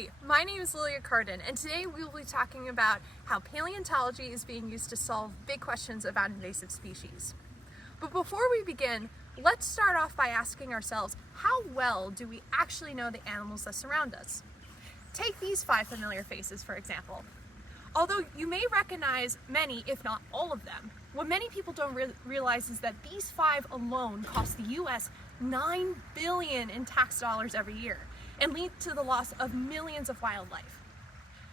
Hi, my name is Lilja Carden, and today we will be talking about how paleontology is being used to solve big questions about invasive species. But before we begin, let's start off by asking ourselves, how well do we actually know the animals that surround us? Take these 5 familiar faces, for example. Although you may recognize many, if not all of them, what many people don't realize is that these 5 alone cost the US $9 billion in tax dollars every year and lead to the loss of millions of wildlife.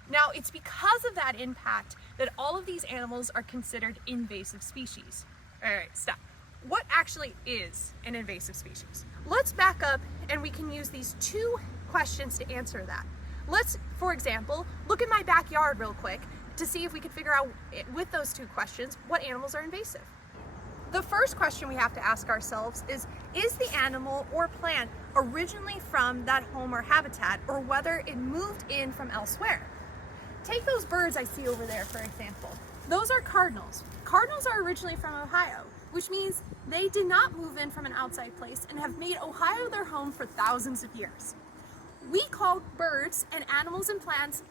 Now, it's because of that impact that all of these animals are considered invasive species. All right, stop. What actually is an invasive species? Let's back up and we can use these 2 questions to answer that. Let's, for example, look at my backyard real quick to see if we can figure out with those 2 questions what animals are invasive. The first question we have to ask ourselves is the animal or plant originally from that home or habitat, or whether it moved in from elsewhere? Take those birds I see over there, for example. Those are cardinals. Cardinals are originally from Ohio, which means they did not move in from an outside place and have made Ohio their home for thousands of years. We call birds and animals and plants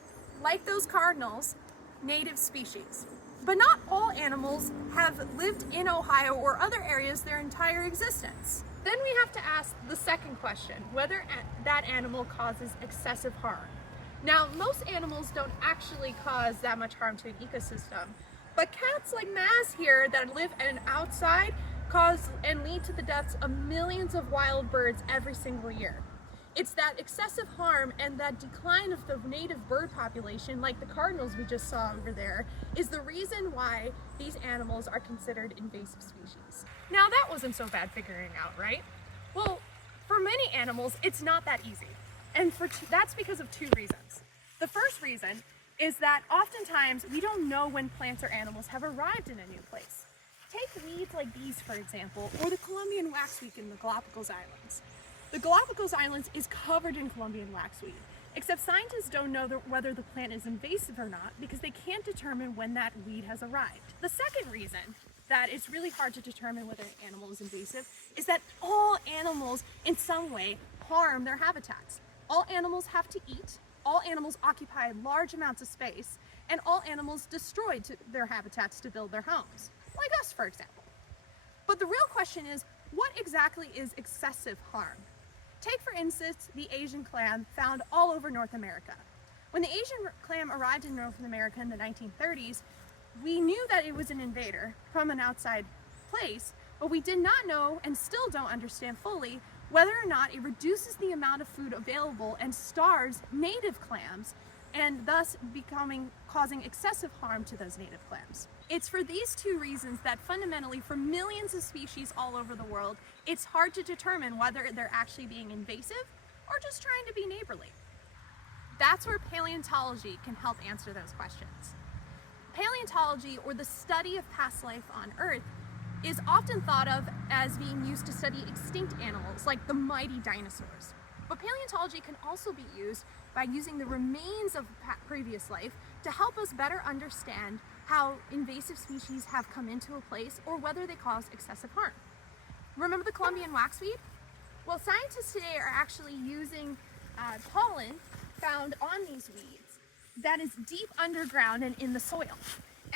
like those cardinals native species. But not all animals have lived in Ohio or other areas their entire existence. Then we have to ask the second question, whether that animal causes excessive harm. Now, most animals don't actually cause that much harm to an ecosystem, but cats like Maz here that live in outside cause and lead to the deaths of millions of wild birds every single year. It's that excessive harm and that decline of the native bird population, like the cardinals we just saw over there, is the reason why these animals are considered invasive species. Now that wasn't so bad figuring out, right? Well, for many animals, it's not that easy. And that's because of 2 reasons. The first reason is that oftentimes we don't know when plants or animals have arrived in a new place. Take weeds like these, for example, or the Colombian waxweed in the Galapagos Islands. The Galapagos Islands is covered in Colombian waxweed, except scientists don't know whether the plant is invasive or not because they can't determine when that weed has arrived. The second reason that it's really hard to determine whether an animal is invasive is that all animals in some way harm their habitats. All animals have to eat, all animals occupy large amounts of space, and all animals destroy their habitats to build their homes, like us, for example. But the real question is, what exactly is excessive harm? Take, for instance, the Asian clam found all over North America. When the Asian clam arrived in North America in the 1930s, we knew that it was an invader from an outside place, but we did not know and still don't understand fully whether or not it reduces the amount of food available and starves native clams, and thus causing excessive harm to those native clams. It's for these 2 reasons that fundamentally, for millions of species all over the world, it's hard to determine whether they're actually being invasive or just trying to be neighborly. That's where paleontology can help answer those questions. Paleontology, or the study of past life on Earth, is often thought of as being used to study extinct animals like the mighty dinosaurs. But paleontology can also be used by using the remains of previous life to help us better understand how invasive species have come into a place or whether they cause excessive harm. Remember the Colombian waxweed? Well, scientists today are actually using pollen found on these weeds that is deep underground and in the soil.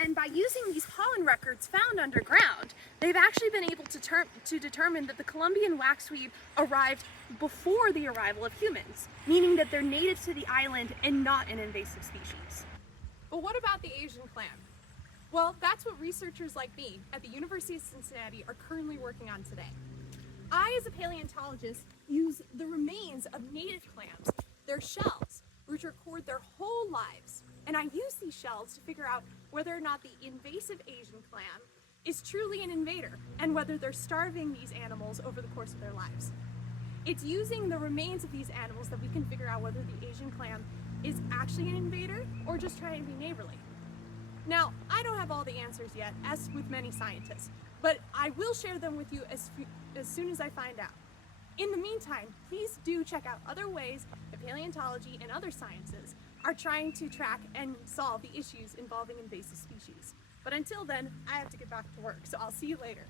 And by using these pollen records found underground, they've actually been able to determine that the Colombian waxweed arrived before the arrival of humans, meaning that they're native to the island and not an invasive species. But what about the Asian clam? Well, that's what researchers like me at the University of Cincinnati are currently working on today. I, as a paleontologist, use the remains of native clams, their shells, which record their whole lives. And I use these shells to figure out whether or not the invasive Asian clam is truly an invader and whether they're starving these animals over the course of their lives. It's using the remains of these animals that we can figure out whether the Asian clam is actually an invader or just trying to be neighborly. Now, I don't have all the answers yet, as with many scientists, but I will share them with you as soon as I find out. In the meantime, please do check out other ways that paleontology and other sciences are trying to track and solve the issues involving invasive species. But until then, I have to get back to work, so I'll see you later.